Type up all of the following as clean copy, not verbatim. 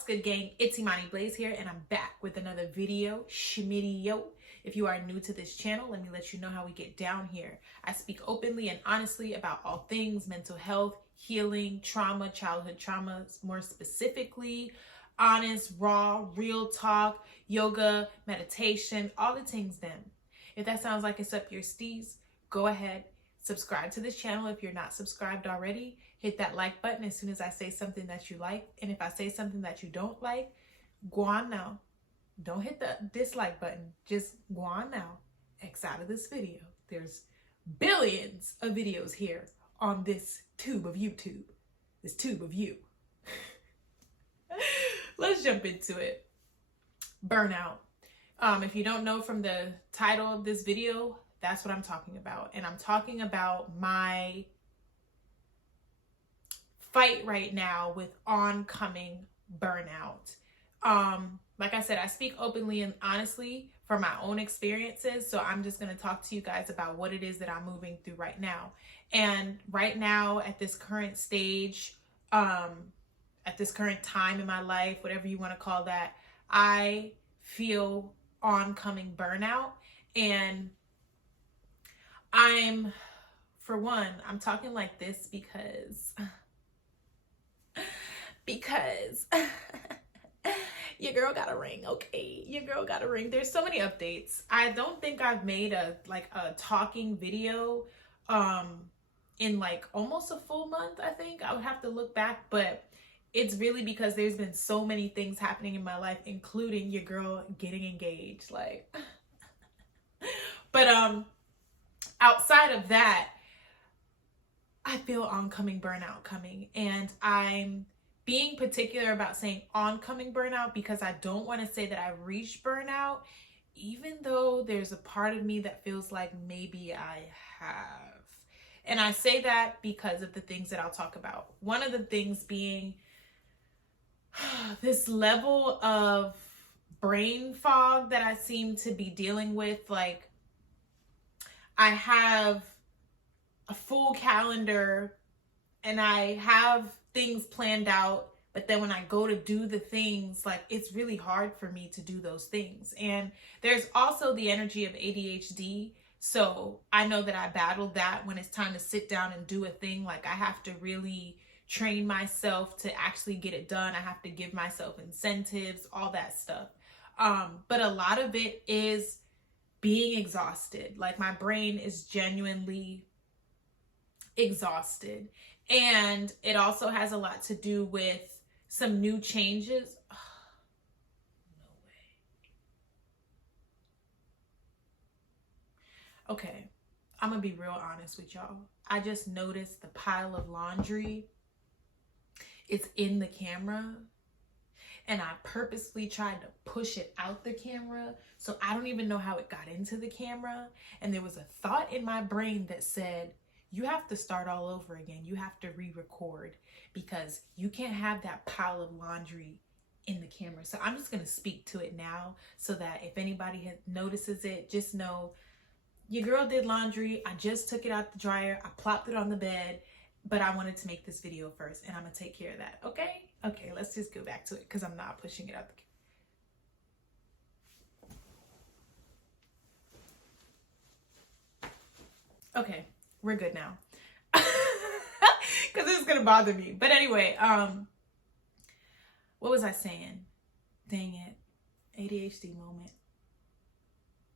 What's good, gang? It's Imani Blaze here, and I'm back with another video. Shmitty-yo. If you are new to this channel, let me let you know how we get down here. I speak openly and honestly about all things mental health, healing, trauma, childhood traumas, more specifically, honest, raw, real talk, yoga, meditation, all the things then. If that sounds like it's up your steez, go ahead, subscribe to this channel if you're not subscribed already. Hit that like button as soon as I say something that you like. And if I say something that you don't like, go on now. Don't hit the dislike button. Just go on now. X out of this video. There's billions of videos here on this tube of YouTube. This tube of you. Let's jump into it. Burnout. If you don't know from the title of this video, that's what I'm talking about. And I'm talking about my fight right now with oncoming burnout. Like I said, I speak openly and honestly from my own experiences. So I'm just going to talk to you guys about what it is that I'm moving through right now. And right now at this current stage, at this current time in my life, whatever you want to call that, I feel oncoming burnout. And I'm talking like this because your girl got a ring, okay? Your girl got a ring. There's so many updates. I don't think I've made a talking video in like almost a full month, I think. I would have to look back, but it's really because there's been so many things happening in my life, including your girl getting engaged. Like, but outside of that, I feel oncoming burnout coming, and I'm being particular about saying oncoming burnout because I don't want to say that I reached burnout, even though there's a part of me that feels like maybe I have. And I say that because of the things that I'll talk about. One of the things being this level of brain fog that I seem to be dealing with. Like, I have a full calendar and I have things planned out, but then when I go to do the things, like, it's really hard for me to do those things. And there's also the energy of ADHD. So I know that I battled that when it's time to sit down and do a thing. Like, I have to really train myself to actually get it done. I have to give myself incentives, all that stuff. But a lot of it is being exhausted. Like, my brain is genuinely exhausted. And it also has a lot to do with some new changes. Oh, no way. Okay, I'm gonna be real honest with y'all. I just noticed the pile of laundry. It's in the camera. And I purposely tried to push it out the camera. So I don't even know how it got into the camera. And there was a thought in my brain that said, you have to start all over again. You have to re-record because you can't have that pile of laundry in the camera. So I'm just going to speak to it now so that if anybody notices it, just know your girl did laundry. I just took it out the dryer. I plopped it on the bed, but I wanted to make this video first and I'm going to take care of that. Okay? Okay, let's just go back to it because I'm not pushing it out the camera. Okay. We're good now. Because it's going to bother me. But anyway, what was I saying? Dang it. ADHD moment.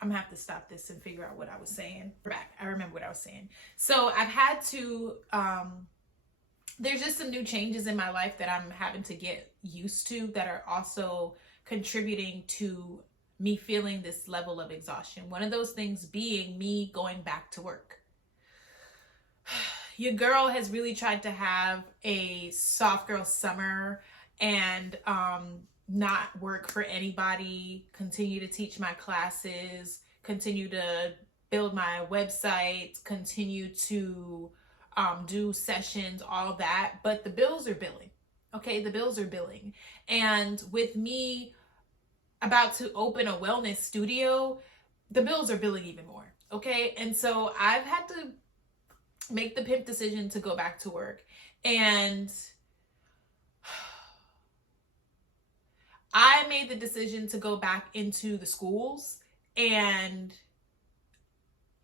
I'm going to have to stop this and figure out what I was saying. Back. I remember what I was saying. So I've had to, there's just some new changes in my life that I'm having to get used to that are also contributing to me feeling this level of exhaustion. One of those things being me going back to work. Your girl has really tried to have a soft girl summer and not work for anybody, continue to teach my classes, continue to build my website, continue to do sessions, all that. But the bills are billing. Okay, the bills are billing. And with me about to open a wellness studio, the bills are billing even more. Okay, and so I've had to make the pimp decision to go back to work. And I made the decision to go back into the schools, and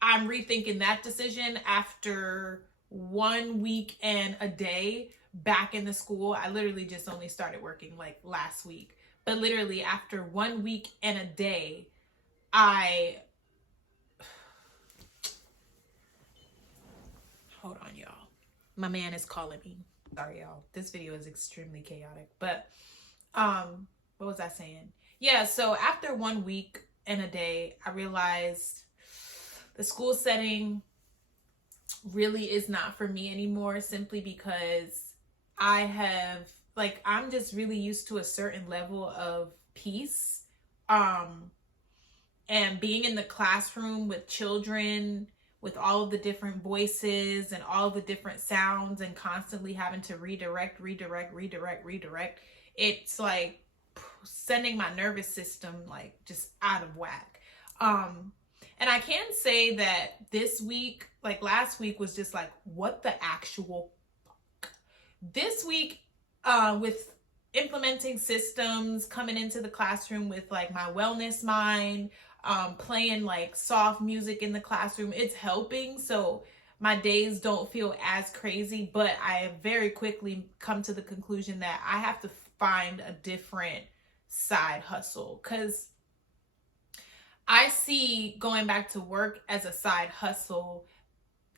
I'm rethinking that decision after 1 week and a day back in the school. I literally just only started working like last week, but literally after 1 week and a day, hold on, y'all. My man is calling me. Sorry, y'all. This video is extremely chaotic, but what was I saying? Yeah, so after 1 week and a day, I realized the school setting really is not for me anymore, simply because I'm just really used to a certain level of peace. And being in the classroom with children, with all of the different voices and all the different sounds, and constantly having to redirect, it's like sending my nervous system like just out of whack. And I can say that this week, like last week, was just like, what the actual fuck? This week, with implementing systems, coming into the classroom with like my wellness mind, playing like soft music in the classroom, it's helping. So my days don't feel as crazy, but I have very quickly come to the conclusion that I have to find a different side hustle, because I see going back to work as a side hustle,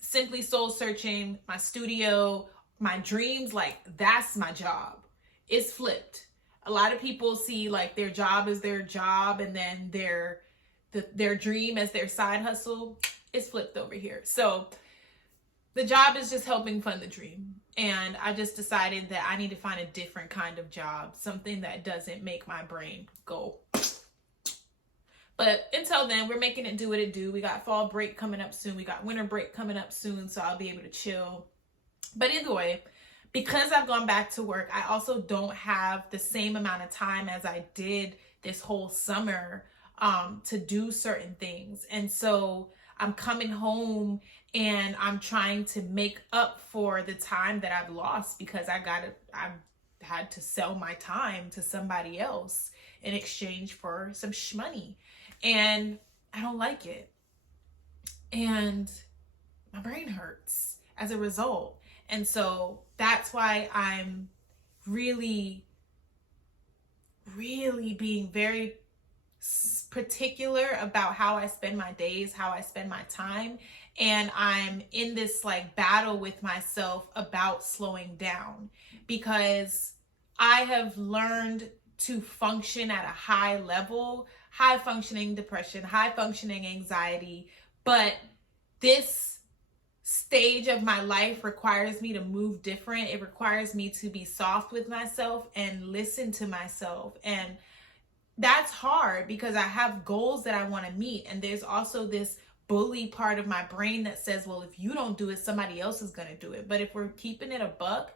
simply soul searching, my studio, my dreams, like that's my job. It's flipped. A lot of people see like their job as their job, and then their dream as their side hustle. It's flipped over here. So the job is just helping fund the dream. And I just decided that I need to find a different kind of job, something that doesn't make my brain go. But until then, we're making it do what it do. We got fall break coming up soon. We got winter break coming up soon, so I'll be able to chill. But either way, because I've gone back to work, I also don't have the same amount of time as I did this whole summer to do certain things. And so I'm coming home and I'm trying to make up for the time that I've lost, because I've had to sell my time to somebody else in exchange for some shmoney. And I don't like it. And my brain hurts as a result. And so that's why I'm really, really being very particular about how I spend my days, how I spend my time. And I'm in this like battle with myself about slowing down, because I have learned to function at a high level, high functioning depression, high functioning anxiety. But this stage of my life requires me to move different. It requires me to be soft with myself and listen to myself. And that's hard because I have goals that I want to meet. And there's also this bully part of my brain that says, well, if you don't do it, somebody else is going to do it. But if we're keeping it a buck,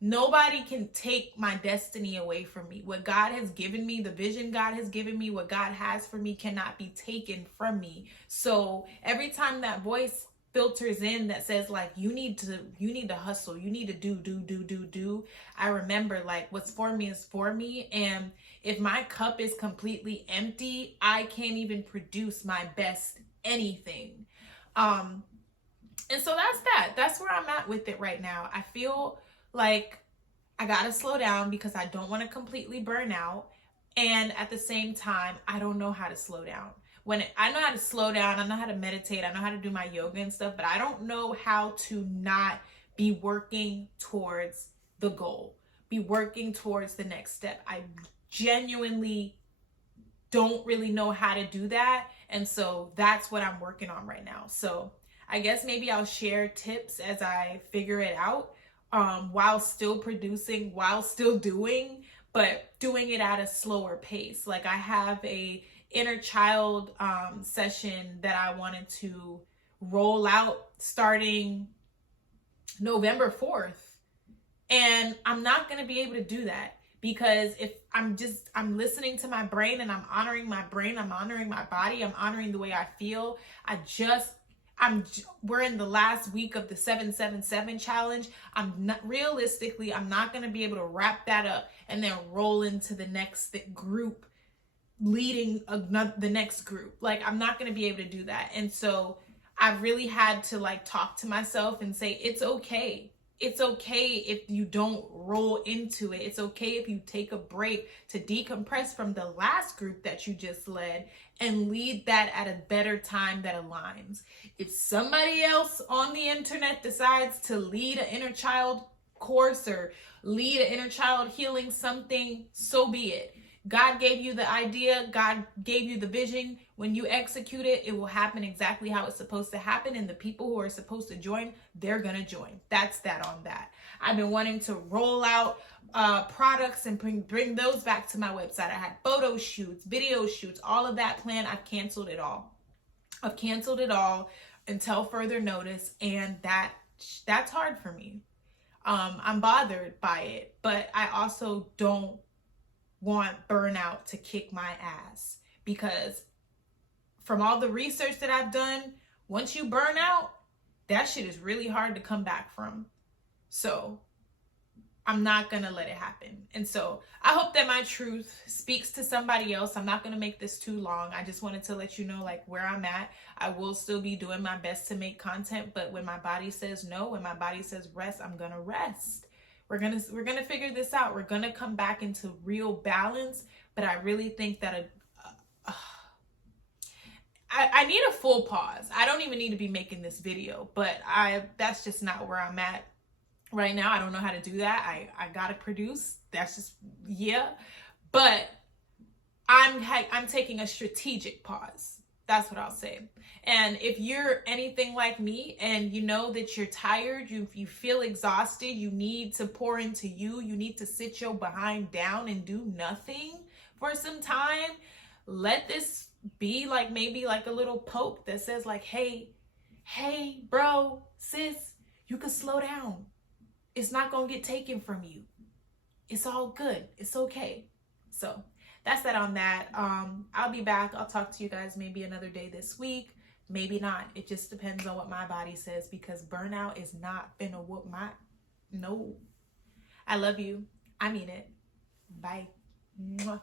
nobody can take my destiny away from me. What God has given me, the vision God has given me, what God has for me cannot be taken from me. So every time that voice filters in that says like, you need to hustle, you need to do, I remember like what's for me is for me. And if my cup is completely empty, I can't even produce my best anything. And so that's where I'm at with it right now. I feel like I gotta slow down because I don't want to completely burn out. And at the same time, I don't know how to slow down. I know how to slow down, I know how to meditate, I know how to do my yoga and stuff, but I don't know how to not be working towards the goal, be working towards the next step. I genuinely don't really know how to do that. And so that's what I'm working on right now. So I guess maybe I'll share tips as I figure it out, while still producing, while still doing, but doing it at a slower pace. Like I have a inner child session that I wanted to roll out starting November 4th. And I'm not going to be able to do that because if I'm listening to my brain and I'm honoring my brain, I'm honoring my body, I'm honoring the way I feel. we're in the last week of the 777 challenge. I'm not going to be able to wrap that up and then roll into the next group leading the next group. Like, I'm not going to be able to do that. And so I really had to like talk to myself and say, it's okay. It's okay if you don't roll into it. It's okay if you take a break to decompress from the last group that you just led and lead that at a better time that aligns. If somebody else on the internet decides to lead an inner child course or lead an inner child healing something, so be it. God gave you the idea. God gave you the vision. When you execute it, it will happen exactly how it's supposed to happen. And the people who are supposed to join, they're going to join. That's that on that. I've been wanting to roll out products and bring those back to my website. I had photo shoots, video shoots, all of that planned. I've canceled it all. Until further notice. And that's hard for me. I'm bothered by it, but I also don't want burnout to kick my ass, because from all the research that I've done, once you burn out, that shit is really hard to come back from. So I'm not gonna let it happen. And so I hope that my truth speaks to somebody else. I'm not gonna make this too long. I just wanted to let you know like where I'm at. I will still be doing my best to make content, but when my body says no, when my body says rest, I'm gonna rest. We're gonna figure this out. We're gonna come back into real balance. But I really think that I need a full pause. I don't even need to be making this video, but that's just not where I'm at right now. I don't know how to do that. I gotta produce. That's just, yeah. But I'm taking a strategic pause. That's what I'll say. And if you're anything like me and you know that you're tired, you feel exhausted, you need to pour into you, you need to sit your behind down and do nothing for some time, let this be like maybe like a little poke that says like, hey, bro, sis, you can slow down. It's not going to get taken from you. It's all good. It's okay. So that's that on that. I'll be back. I'll talk to you guys maybe another day this week. Maybe not. It just depends on what my body says, because burnout is not finna whoop my... No. I love you. I mean it. Bye. Mwah.